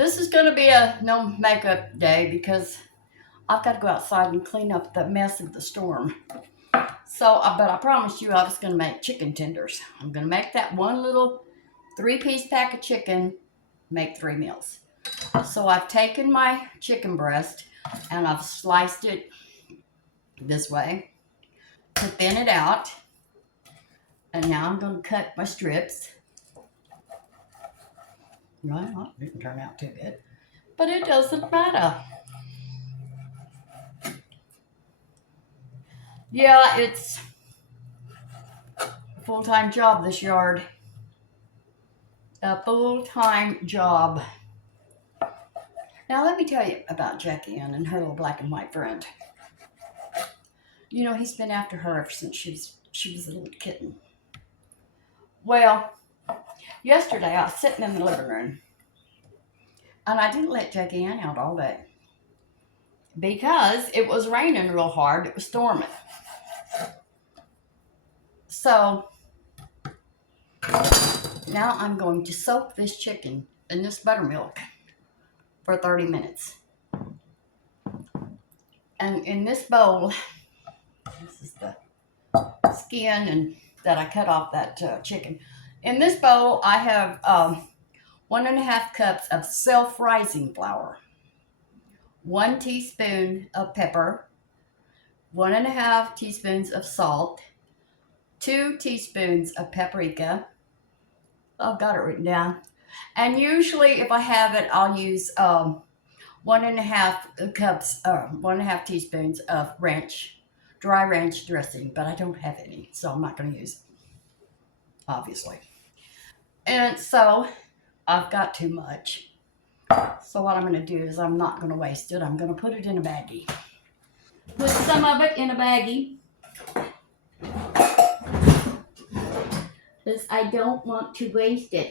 This is going to be a no makeup day because I've got to go outside and clean up the mess of the storm. So, but I promised you I was going to make chicken tenders. I'm going to make that one little 3-piece pack of chicken, make 3 meals. So I've taken my chicken breast and I've sliced it this way to thin it out. And now I'm going to cut my strips. Well, it didn't turn out too good, but it doesn't matter. Yeah, it's a full-time job, this yard. A full-time job. Now let me tell you about Jackie Ann and her little black and white friend. You know, he's been after her ever since she was a little kitten. Well, yesterday I was sitting in the living room and I didn't let Jackie Ann out all day because it was raining real hard. It was storming. So now I'm going to soak this chicken in this buttermilk for 30 minutes. And in this bowl, this is the skin and that I cut off that chicken. In this bowl, I have 1.5 cups of self-rising flour, 1 teaspoon of pepper, 1.5 teaspoons of salt, 2 teaspoons of paprika. I've got it written down. And usually, if I have it, I'll use 1.5 cups, 1.5 teaspoons of dry ranch dressing, but I don't have any, so I'm not going to use it, obviously. And so I've got too much. So what I'm going to do is I'm not going to waste it. I'm going to put it in a baggie. Put some of it in a baggie, because I don't want to waste it.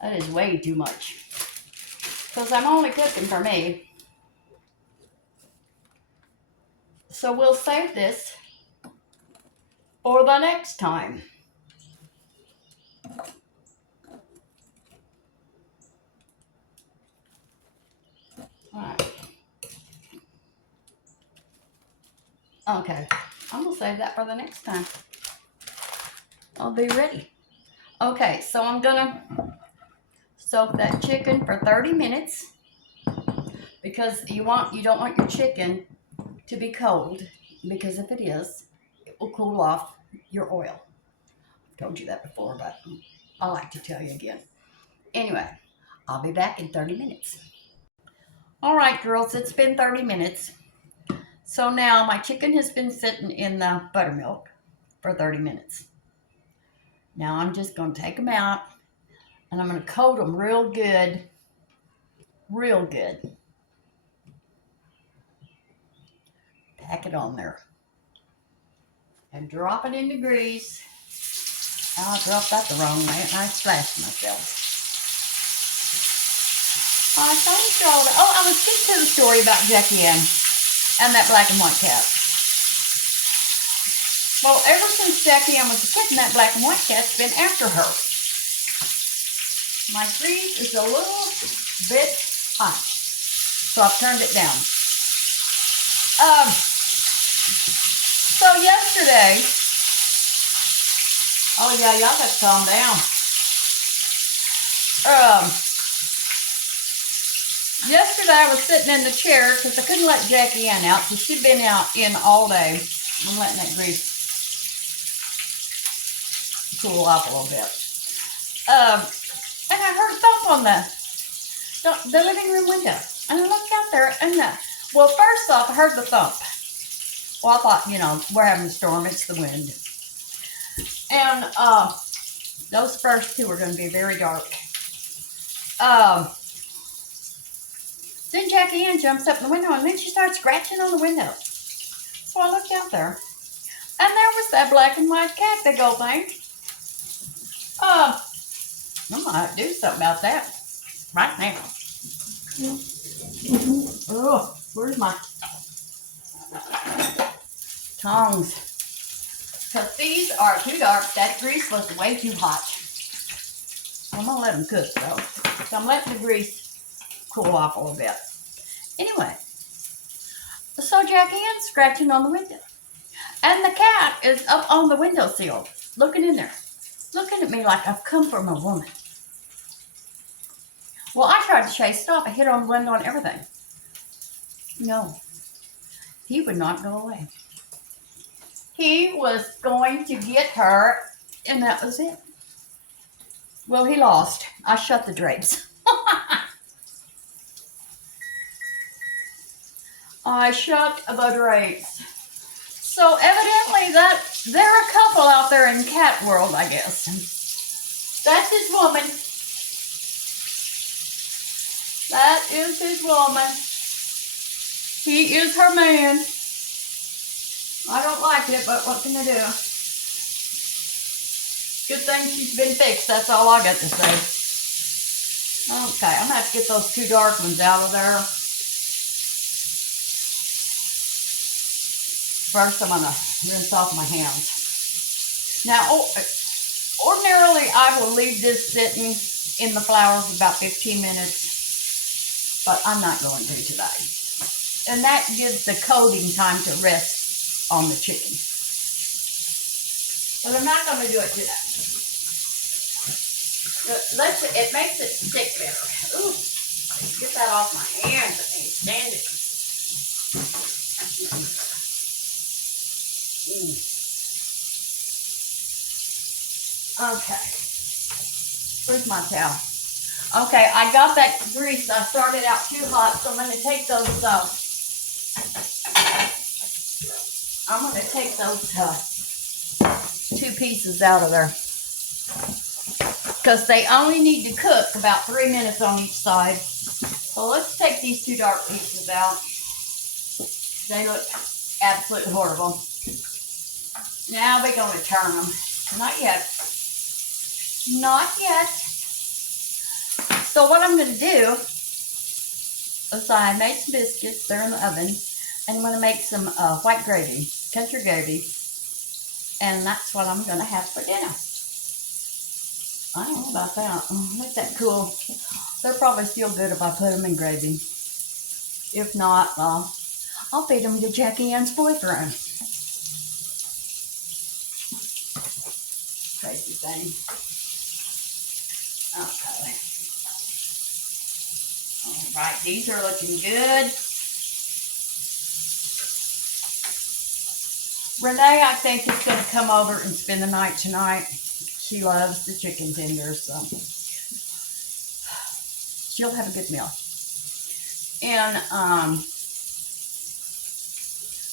That is way too much, because I'm only cooking for me. So we'll save this for the next time. All right. Okay, I'm going to save that for the next time. I'll be ready. Okay, so I'm going to soak that chicken for 30 minutes because you don't want your chicken to be cold, because if it is, it will cool off your oil. I've told you that before, but I like to tell you again. Anyway, I'll be back in 30 minutes. All right, girls, it's been 30 minutes. So now my chicken has been sitting in the buttermilk for 30 minutes. Now I'm just going to take them out and I'm going to coat them real good. Real good. Pack it on there. And drop it in the grease. I dropped that the wrong way and I splashed myself. I told y'all that. Oh, I was getting to the story about Jackie Ann and that black and white cat. Well, ever since Jackie Ann was a kitten, that black and white cat's been after her. My grease is a little bit hot, so I've turned it down. So yesterday, oh yeah, y'all got to calm down. Yesterday I was sitting in the chair because I couldn't let Jackie Ann out because she'd been out in all day. I'm letting that grease cool off a little bit. And I heard a thump on the living room window. And I looked out there and well, first off, I heard the thump. Well, I thought, we're having a storm. It's the wind. And those first 2 are going to be very dark. Then Jackie Ann jumps up in the window and then she starts scratching on the window. So I looked out there. And there was that black and white cat, big old thing. I might do something about that right now. Oh, where's my tongs? Because these are too dark. That grease was way too hot. I'm gonna let them cook though. So I'm letting the grease cool off a little bit. Anyway, so Jackie Ann's scratching on the window. And the cat is up on the windowsill, looking in there, looking at me like I've come from a woman. Well, I tried to chase it off. I hit on the window and everything. No, he would not go away. He was going to get her, and that was it. Well, he lost. I shut the drapes. I shut the drapes. So evidently that there are a couple out there in cat world, I guess. That's his woman. That is his woman. He is her man. I don't like it, but what can I do? Good thing she's been fixed. That's all I got to say. Okay, I'm going to have to get those two dark ones out of there. First, I'm going to rinse off my hands. Now, ordinarily, I will leave this sitting in the flowers about 15 minutes, but I'm not going to today. And that gives the coating time to rest on the chicken. But I'm not going to do it today. It makes it stick better. Ooh, get that off my hands. I can't stand it. Okay. Where's my towel? Okay, I got that grease. I started out too hot, so I'm going to take those. Two pieces out of there, because they only need to cook about 3 minutes on each side. So let's take these two dark pieces out. They look absolutely horrible. Now we're going to turn them. Not yet. Not yet. So what I'm going to do is I made some biscuits. They're in the oven. And I'm going to make some white gravy, country gravy. And that's what I'm going to have for dinner. I don't know about that. Let that cool. They're probably still good if I put them in gravy. If not, I'll feed them to Jackie Ann's boyfriend. Crazy thing. Okay. All right, these are looking good. Renee, I think, is going to come over and spend the night tonight. She loves the chicken tenders, so she'll have a good meal. And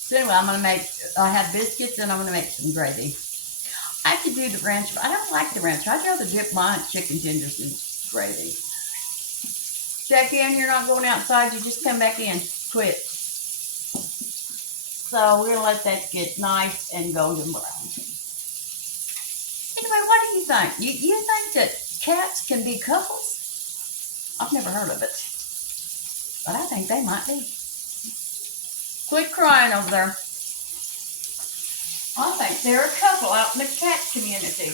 so anyway, I have biscuits and I'm going to make some gravy. I could do the ranch, but I don't like the ranch. I'd rather dip my chicken tenders in gravy. Jackie Ann, you're not going outside. You just come back in. Quit. So we're going to let that get nice and golden brown. Anyway, what do you think? You think that cats can be couples? I've never heard of it. But I think they might be. Quit crying over there. I think they're a couple out in the cat community.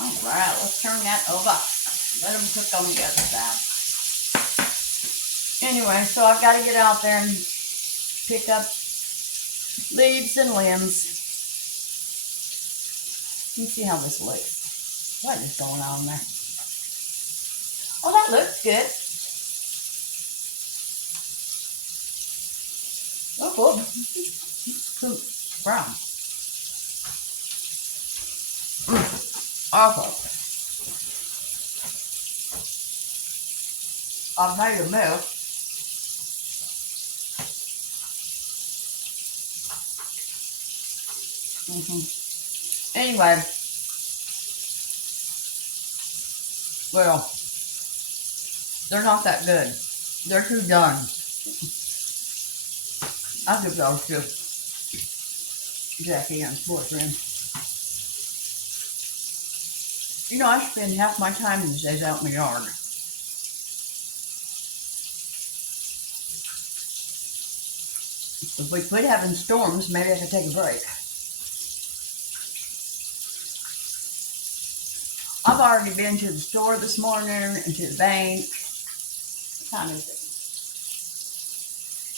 All right, let's turn that over. Let them cook on the other side. Anyway, so I've got to get out there and pick up leaves and limbs. Let me see how this looks. What is going on there? Oh, that looks good. Oh, brown. Awesome. I've made a mess. Anyway, well, they're not that good. They're too done. I give those to Jackie Ann's boyfriend. You know, I spend half my time these days out in the yard. If we quit having storms, maybe I could take a break. I've already been to the store this morning and to the bank. What time is it?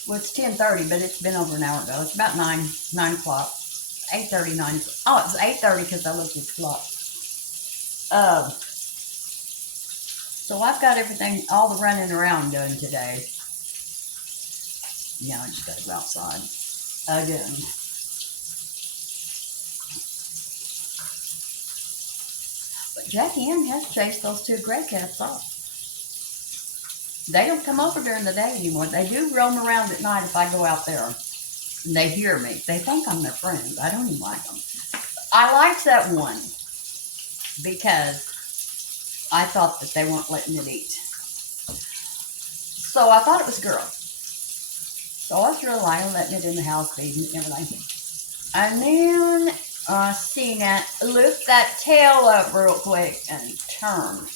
Well, it's 10:30, but it's been over an hour ago. It's about 9 o'clock. 8:30, 9. Oh, it was 8:30 because I looked at the clock. So I've got everything, all the running around done today. Yeah, I just got to go outside again. But Jackie Ann has chased those two gray cats off. They don't come over during the day anymore. They do roam around at night if I go out there. And they hear me. They think I'm their friend. I don't even like them. I liked that one because I thought that they weren't letting it eat. So I thought it was a girl. So I was real light, letting it in the house, feeding and everything. And then I seen it lift that tail up real quick and turn.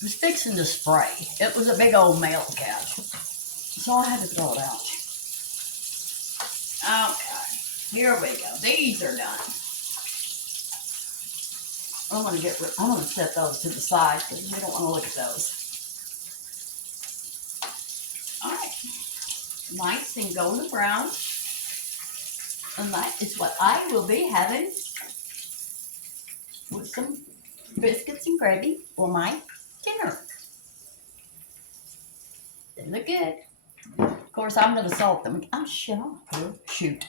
It was fixing to spray. It was a big old male cat. So I had to throw it out. Okay, here we go. These are done. I'm gonna set those to the side because we don't want to look at those. All right, nice and golden brown. And that is what I will be having with some biscuits and gravy for my dinner. They look good. Of course, I'm gonna salt them. Oh shit! Shoot.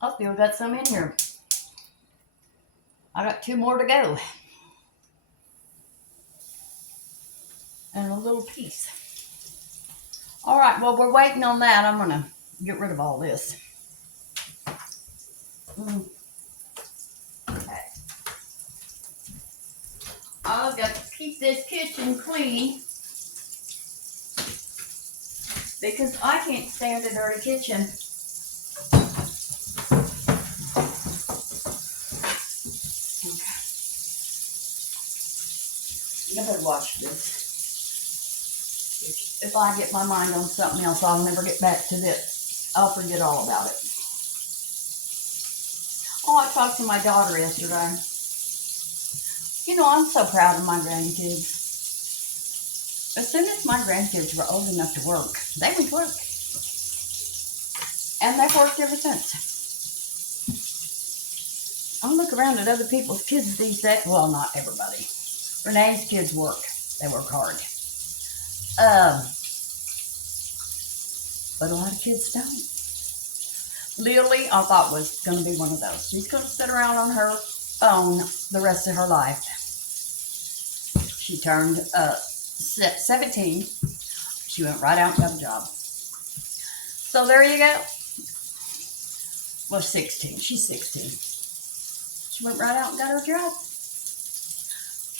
I still got some in here. I got 2 more to go. And a little piece. All right, well, we're waiting on that. I'm gonna get rid of all this. Okay. I've got to keep this kitchen clean because I can't stand a dirty kitchen. Okay. I better watch this. If I get my mind on something else, I'll never get back to this. I'll forget all about it. Oh, I talked to my daughter yesterday. You know, I'm so proud of my grandkids. As soon as my grandkids were old enough to work, they would work. And they've worked ever since. I look around at other people's kids these days. Well, not everybody. Renee's kids work. They work hard. But a lot of kids don't. Lily, I thought was going to be one of those. She's going to sit around on her phone the rest of her life. She turned 17. She went right out and got a job. So there you go. Well, 16. She's 16. She went right out and got her job.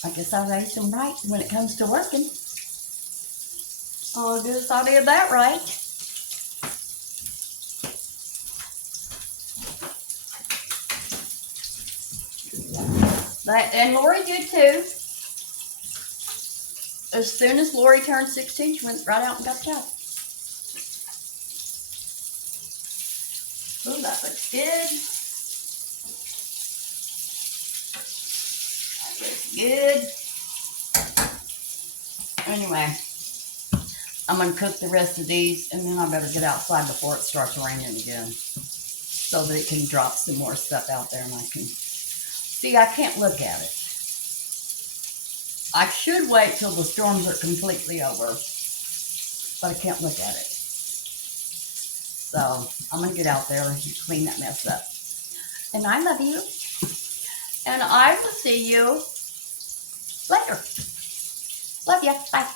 I guess I raised them right when it comes to working. Oh, I guess I did that right. And Lori did too. As soon as Lori turned 16, she went right out and got a job. Oh, that looks good. That looks good. Anyway, I'm going to cook the rest of these, and then I better get outside before it starts raining again, so that it can drop some more stuff out there, and I can see. I can't look at it. I should wait till the storms are completely over, but I can't look at it. So I'm going to get out there and clean that mess up. And I love you. And I will see you later. Love you. Bye.